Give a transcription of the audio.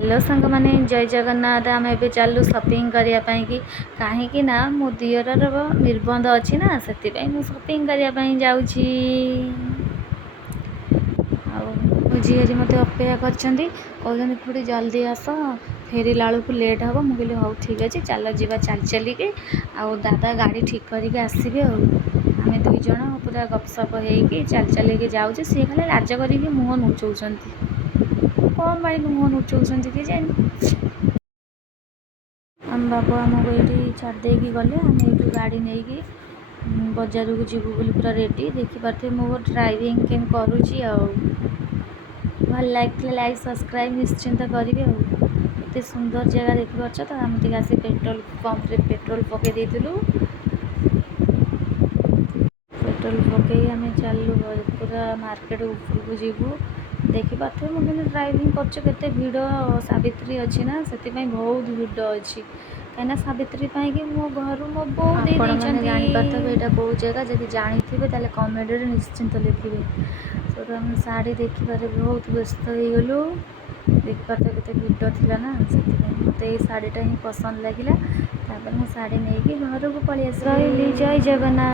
Hello सांग माने जय जगन्नाथ। आम ए चलू सपिंग करने कहीं ना मो दियर निर्बंध अच्छी ना से सपिंग करने जाऊँगी। झीरी मत अपेक्षा कर थोड़ी जल्दी आस फेरला बेलू लेट हम मुझे हूँ ठीक अच्छे चल जा चल चलिके आउ दादा गाड़ी ठीक करके आसबे आम दुईज पूरा गपसप हो चल चलिके जाऊँ सी खाली लाज कर मुँह नुचौं कौन भाई मुँह नुचौं कि जानी आम बाबू आमको ये छाड़दे गले आम यू गाड़ी नहीं बजार को जीवु बोली पूरा रेडी देखिपे मो ड्राइविंग केम करुँची भल लगे लाइक सब्सक्राइब निश्चिंत करेंगे आते सुंदर जगह देखिए तो आम टे आसी पेट्रोल पंप पेट्रोल पकई देलु पेट्रोल पकई आम चलू पूरा मार्केट उपरको जीवु देखिपे मुझे ड्राइविंग करते भिड़ सावित्री अच्छी ना से बहुत भिड़ अच्छी कहीं सावित्री कि मो घर मो बो जापारे यहाँ कौ जगह जब जानी थे कमेंट निश्चिंत लिखे तो आम शाढ़ी देखिबार बहुत व्यस्त हो गलु देखिपार के भिड़ थी ना से मत ये शाढ़ीटा ही पसंद लगे मुझे शाढ़ी नहीं घर को पलि आस। जय जगन्नाथ।